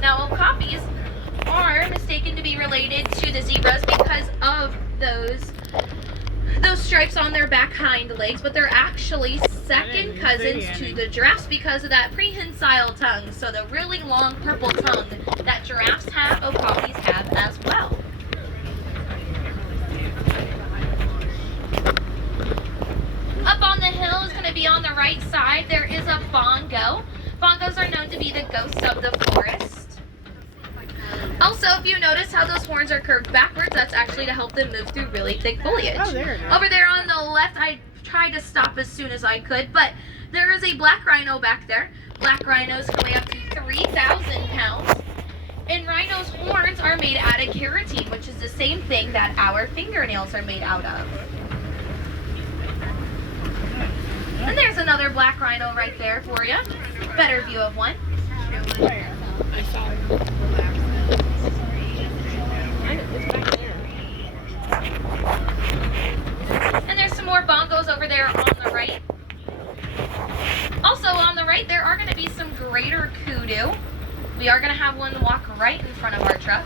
Now, okapis are mistaken to be related to the zebras because of those stripes on their back hind legs, but they're actually second cousins to the giraffes because of that prehensile tongue. So the really long purple tongue that giraffes have, okapis have as well. Up on the hill is going to be on the right side. There is a bongo. Bongos are known to be the ghosts of the forest. Also, if you notice how those horns are curved backwards, that's actually to help them move through really thick foliage. Oh, there it is. Over there on the left, I tried to stop as soon as I could, but there is a black rhino back there. Black rhinos can weigh up to 3,000 pounds. And rhinos' horns are made out of keratin, which is the same thing that our fingernails are made out of. And there's another black rhino right there for you. Better view of one. I saw it. And there's some more bongos over there on the right. Also on the right, there are going to be some greater kudu. We are going to have one walk right in front of our truck.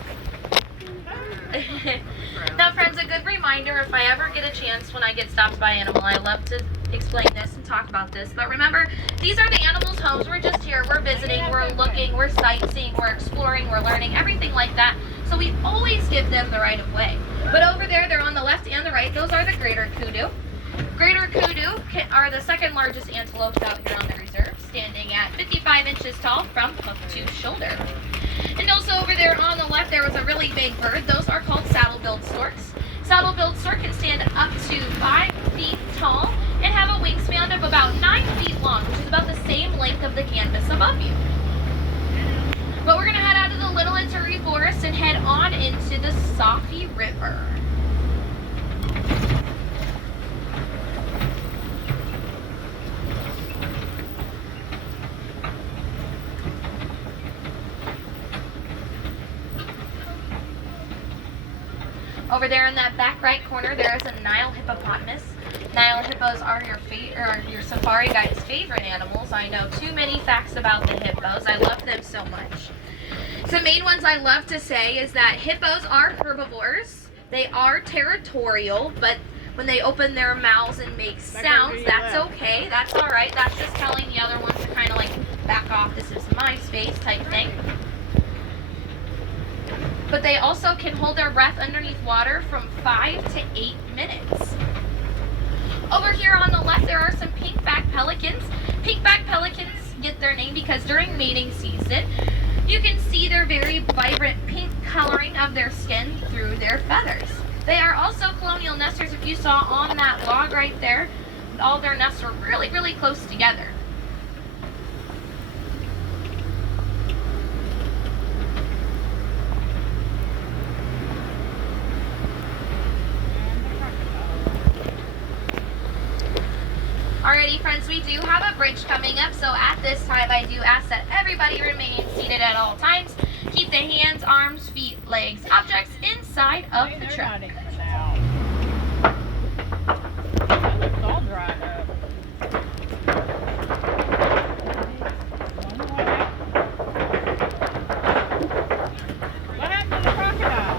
Now, friends, a good reminder, if I ever get a chance when I get stopped by animal, I love to explain this and talk about this. But remember, these are the animals' homes. We're just here. We're visiting. We're looking. We're sightseeing. We're exploring. We're learning. Everything like that. So we always give them the right of way. But over there, they're on the left and the right. Those are the greater kudu. Greater kudu are the second largest antelopes out here on the reserve, standing at 55 inches tall from hoof to shoulder. And also over there on the left, there was a really big bird. Those are called saddle-billed storks. Saddle-billed stork can stand up to 5 feet tall and have a wingspan of about 9 feet long, which is about the same length of the canvas above you. But we're going to head out of the Little Ituri Forest and head on into the Safi River. Over there in that back right corner, there is a Nile hippopotamus. Nile hippos are your safari guide's favorite animals. I know too many facts about the hippos. I love them so much. Some main ones I love to say is that hippos are herbivores. They are territorial, but when they open their mouths and make sounds, that's okay. That's all right. That's just telling the other ones to kind of like back off. This is my space type thing. But they also can hold their breath underneath water from 5 to 8 minutes. Over here on the left, there are some pink-backed pelicans. Pink-backed pelicans get their name because during mating season, you can see their very vibrant pink coloring of their skin through their feathers. They are also colonial nesters. If you saw on that log right there, all their nests are really, really close together. Alrighty, friends, we do have a bridge coming up, so at this time I do ask that everybody remain seated at all times. Keep the hands, arms, feet, legs, objects inside of the truck. That looks all dried up. What happened to the crocodile?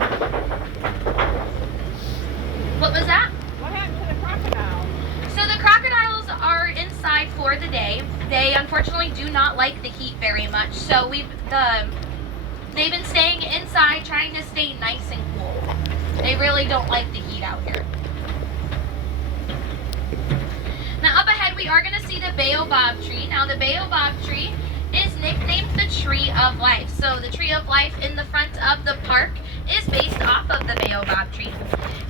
What was that? What happened to the crocodile? So the crocodiles are inside for the day. They unfortunately do not like the heat very much, so they've been staying inside trying to stay nice and cool. They really don't like the heat out here. Now up ahead we are going to see the baobab tree. Now the baobab tree is nicknamed the Tree of Life. So the Tree of Life in the front of the park is based off of the baobab tree.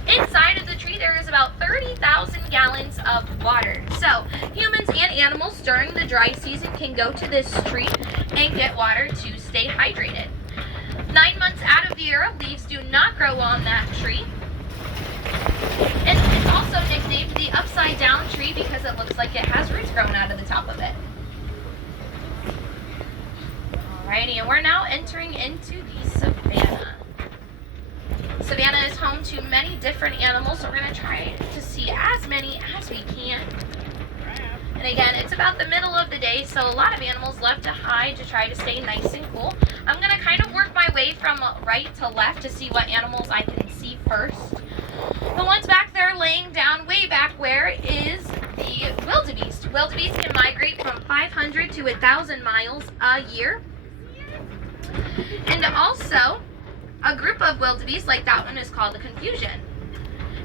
Inside of the tree there is about 30,000 gallons of water. So humans and animals during the dry season can go to this tree and get water to stay hydrated. 9 months out of the year, leaves do not grow on that tree. And it's also nicknamed the upside down tree because it looks like it has roots growing out of the top of it. Alrighty, and we're now entering into the savanna. Savanna is home to many different animals, so we're going to try to see as many as we can. And And again, it's about the middle of the day, so a lot of animals love to hide to try to stay nice and cool. I'm going to kind of work my way from right to left to see what animals I can see first. The ones back there laying down way back where is the wildebeest. Wildebeest can migrate from 500 to 1,000 miles a year. And also, a group of wildebeest like that one is called a confusion.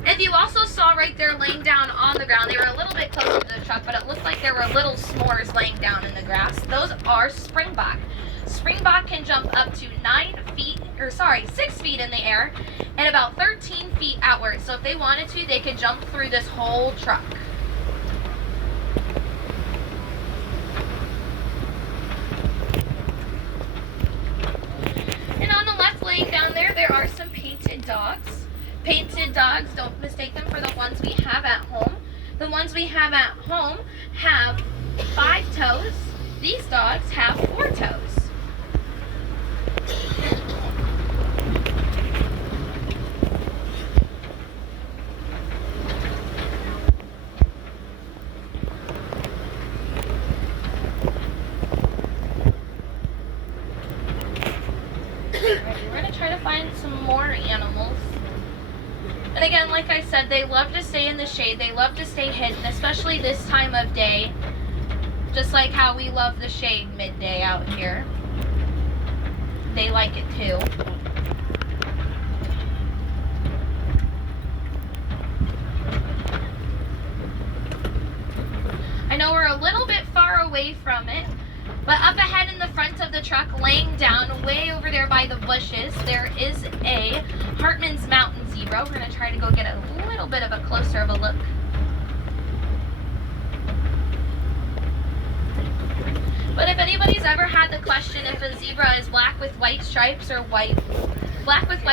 If you also saw right there laying down on the ground, they were a little bit closer to the truck, but it looked like there were little s'mores laying down in the grass. Those are springbok. Springbok can jump up to 6 feet in the air and about 13 feet outward. So if they wanted to, they could jump through this whole truck. And on the left laying down there are some painted dogs. Painted dogs, don't mistake them for the ones we have at home. The ones we have at home have 5 toes. These dogs have 4 toes. We're going to try to find some more animals. And again, like I said, they love to stay in the shade. They love to stay hidden, especially this time of day. Just like how we love the shade midday out here. They like it too. I know we're a little bit far away from it, but up ahead in the front of the truck, laying down way over there by the bushes, there is a Hartman's Mountain zebra. We're going to try to go get a little bit of a closer of a look. But if anybody's ever had the question if a zebra is black with white stripes or white with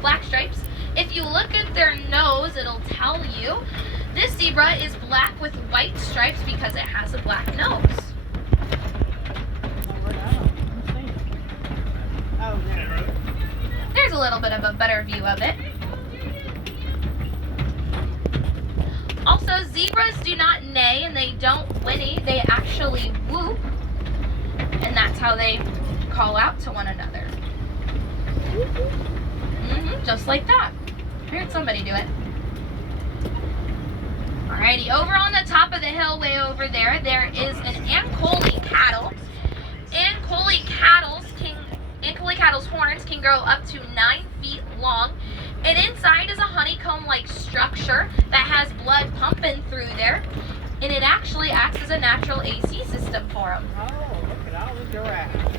black stripes, if you look at their nose, it'll tell you this zebra is black with white stripes because it has a black nose. There's a little bit of a better view of it. Also, zebras do not neigh and they don't whinny. They actually whoop. And that's how they call out to one another. Just like that. I heard somebody do it. Alrighty, over on the top of the hill way over there, there is an Ankole cattle. Ankole cattle's horns can grow up to 9 feet long. And inside is a honeycomb-like structure that has blood pumping through there. And it actually acts as a natural AC system for them. Oh, look at all the giraffes.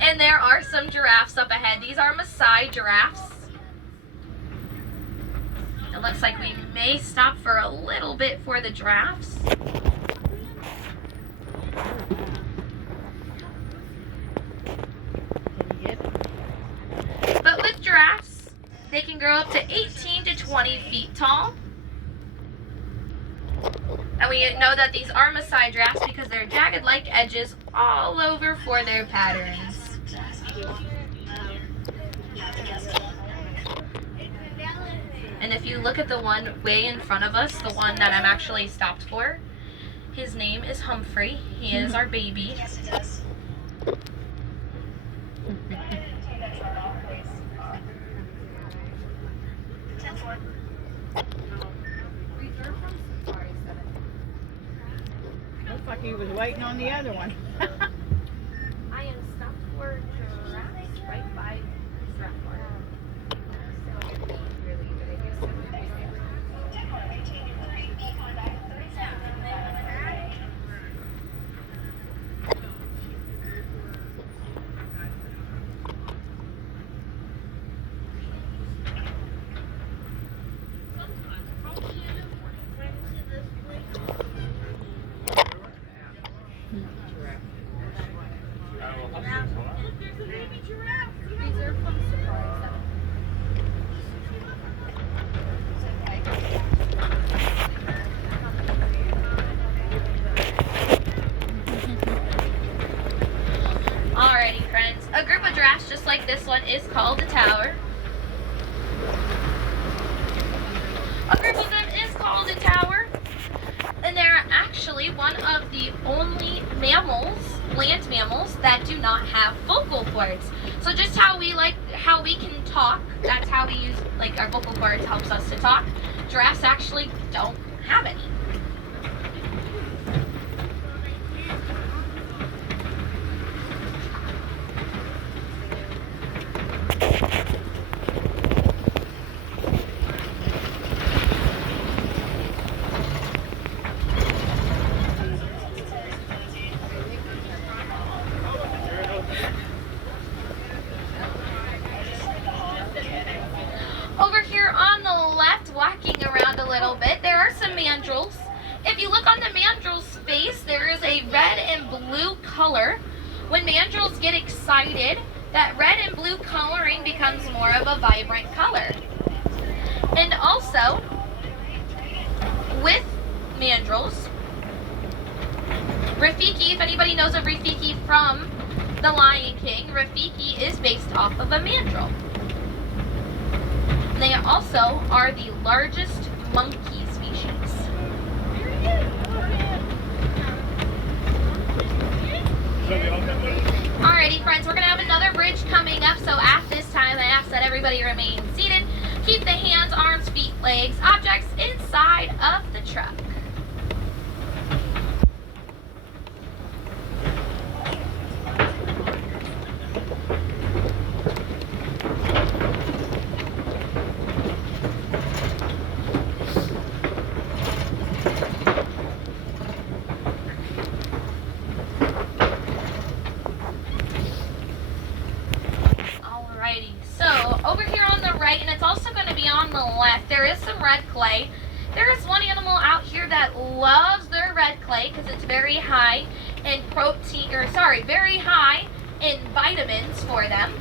And there are some giraffes up ahead. These are Maasai giraffes. It looks like we may stop for a little bit for the giraffes. But with giraffes, they can grow up to 18 to 20 feet tall. And we know that these are Maasai giraffes because they're jagged-like edges all over for their patterns. And if you look at the one way in front of us, the one that I'm actually stopped for, his name is Humphrey. He is our baby. Yes, it does. Looks like he was waiting on the other one. I am stopped for giraffes right by Giraffe Park. These are from Safari 7. Alrighty, friends. A group of giraffes just like this one is called a tower. A group of them is called a tower. And they're actually one of the only mammals, land mammals, that do not have vocal cords. So just how we can talk, that's how we use, like, our vocal cords helps us to talk. Giraffes actually don't have any. Over here on the left, walking around a little bit, there are some mandrills. If you look on the mandrill's face, there is a red and blue color. When mandrills get excited, that red and blue coloring becomes more of a vibrant color. And also, with mandrills, Rafiki, if anybody knows of Rafiki from The Lion King, Rafiki is based off of a mandrill. They also are the largest monkey species. Alrighty, friends, we're going to have another bridge coming up, so at this time I ask that everybody remain seated. Keep the hands, arms, feet, legs, objects inside of the truck. Alrighty, so over here on the right, and it's also going to be on the left, there is some red clay. There is one animal out here that loves their red clay because it's very high in very high in vitamins for them.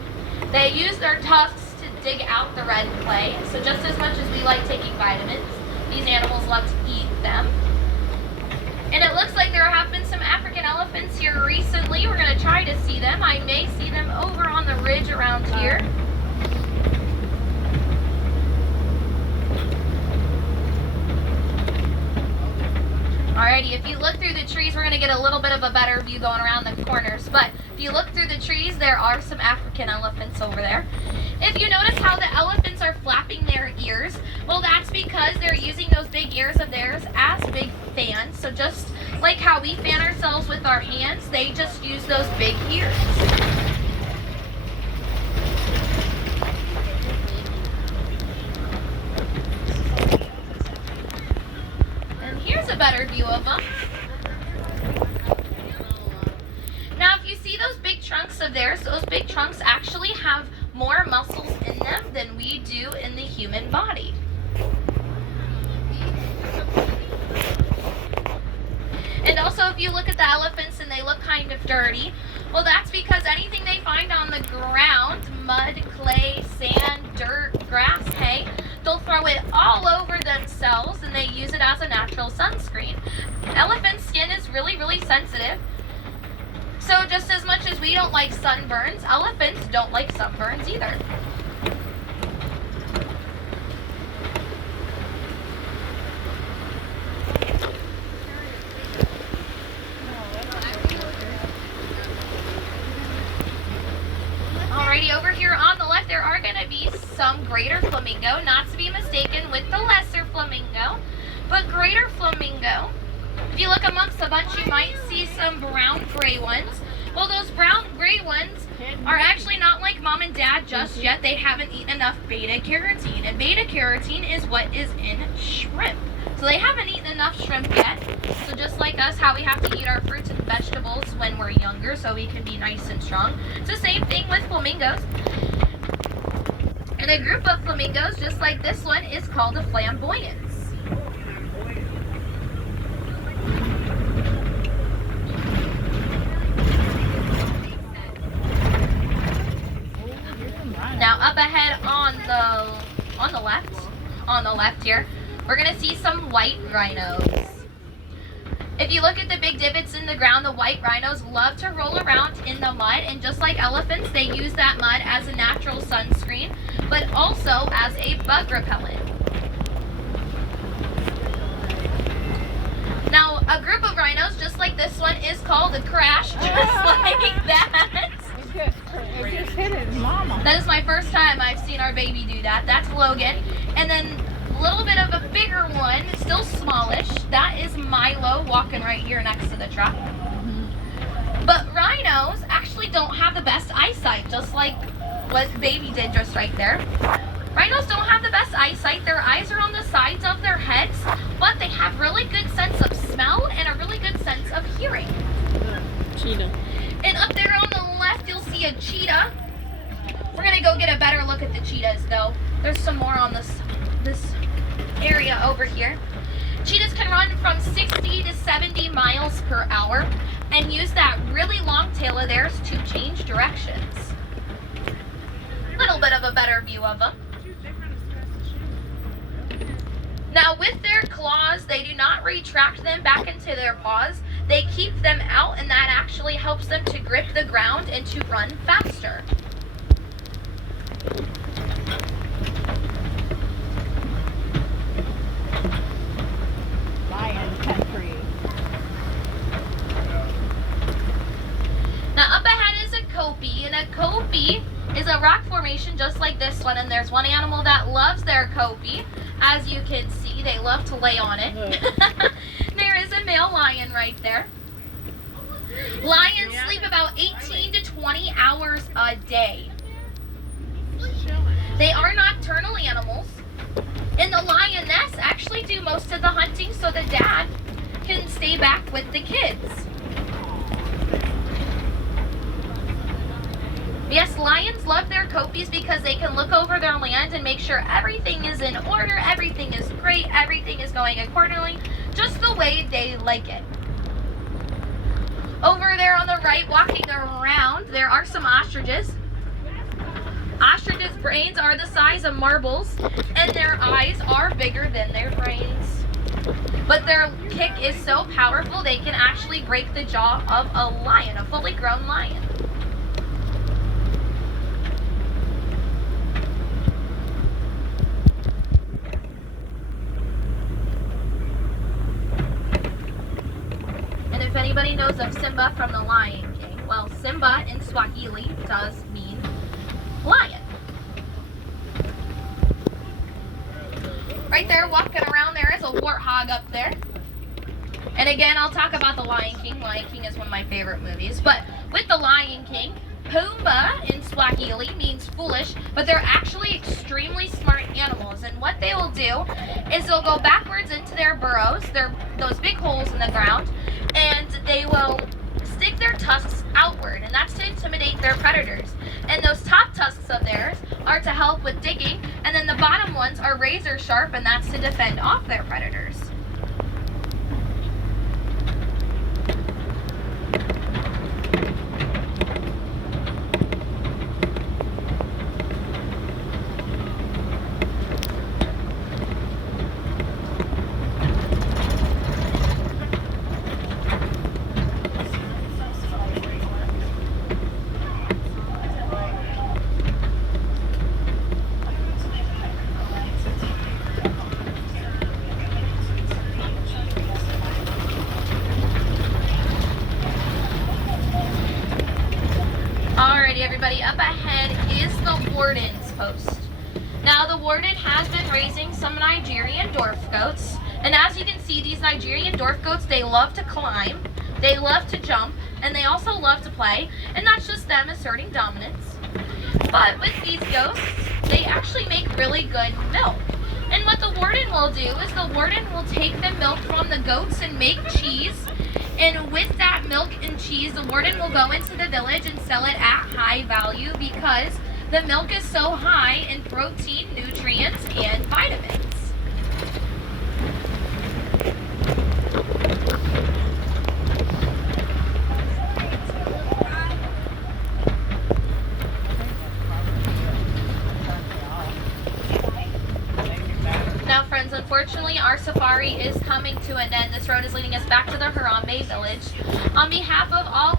They use their tusks to dig out the red clay. So just as much as we like taking vitamins, these animals love to eat them. And it looks like there have been some African elephants here recently. We're going to try to see them. I may see them over on the ridge around here. Alrighty, if you look through the trees, we're going to get a little bit of a better view going around the corners. But if you look through the trees, there are some African elephants over there. If you notice how the elephants are flapping their ears, well, that's because they're using those big ears of theirs as big fans. So just like how we fan ourselves with our hands, they just use those big ears. And here's a better view of them. Now, if you see those big trunks of theirs, those big trunks actually have more muscles in them than we do in the human body. And also, if you look at the elephants and they look kind of dirty, well, that's because anything they find on the ground, mud, clay, sand, dirt, grass, hay, they'll throw it all over themselves and they use it as a natural sunscreen. Elephant skin is really, really sensitive. So just as much as we don't like sunburns, elephants don't like sunburns either. Alrighty, over here on the left there are going to be some greater flamingo, not to be mistaken with the lesser flamingo, but greater flamingo. If you look amongst a bunch, you might see some brown-gray ones. Well, those brown-gray ones are actually not like mom and dad just yet. They haven't eaten enough beta-carotene. And beta-carotene is what is in shrimp. So they haven't eaten enough shrimp yet. So just like us, how we have to eat our fruits and vegetables when we're younger so we can be nice and strong. It's the same thing with flamingos. And a group of flamingos, just like this one, is called a flamboyance. Now up ahead on the left here, we're gonna see some white rhinos. If you look at the big divots in the ground, the white rhinos love to roll around in the mud, and just like elephants, they use that mud as a natural sunscreen, but also as a bug repellent. Now, A group of rhinos, just like this one, is called a crash, just like that. It just hit his mama. That is my first time I've seen our baby do that. That's Logan. And then a little bit of a bigger one, still smallish. That is Milo walking right here next to the truck. But rhinos actually don't have the best eyesight, just like what baby did just right there. Rhinos don't have the best eyesight. Their eyes are on the sides of their heads, but they have really good sense of smell and a really good sense of hearing. Cheetah. And up there on the left, you'll see a cheetah. We're gonna go get a better look at the cheetahs, though. There's some more on this area over here. Cheetahs can run from 60 to 70 miles per hour and use that really long tail of theirs to change directions. Little bit of a better view of them. Now with their claws, they do not retract them back into their paws. They keep them out, and that actually helps them to grip the ground and to run faster. Lion country. Now up ahead is a kopie, and a kopie is a rock formation just like this one, and there's one animal that loves their kopie. As you can see, they love to lay on it. There is a male lion right there. Lions sleep about 18 to 20 hours a day. They are nocturnal animals, and the lioness actually do most of the hunting so the dad can stay back with the kids. Yes, lions love their kopies because they can look over their land and make sure everything is in order, everything is great, everything is going accordingly, just the way they like it. Over there on the right, walking around, there are some ostriches. Ostriches' brains are the size of marbles, and their eyes are bigger than their brains. But their kick is so powerful, they can actually break the jaw of a lion, a fully grown lion. And if anybody knows of Simba from The Lion King, well, Simba in Swahili does mean lion. Right there, walking around, there is a warthog up there. And again, I'll talk about The Lion King. Lion King is one of my favorite movies. But with The Lion King, Pumbaa in Swahili means foolish, but they're actually extremely smart animals. And what they will do is they'll go backwards into their burrows, those big holes in the ground, and they will stick their tusks outward, and that's to intimidate their predators. And those top tusks of theirs are to help with digging, and then the bottom ones are razor sharp, and that's to defend off their predators. Everybody, up ahead is the warden's post. Now the warden has been raising some Nigerian dwarf goats, and as you can see, these Nigerian dwarf goats, they love to climb, they love to jump, and they also love to play, and that's just them asserting dominance. But with these goats, they actually make really good milk. And what the warden will do is the warden will take the milk from the goats and make cheese. And with that milk and cheese, the warden will go into the village and sell it at high value because the milk is so high in protein, nutrients, and vitamins. Now, friends, unfortunately, our safari is coming to an end. This road is leading us back to the Harambe village. On behalf of all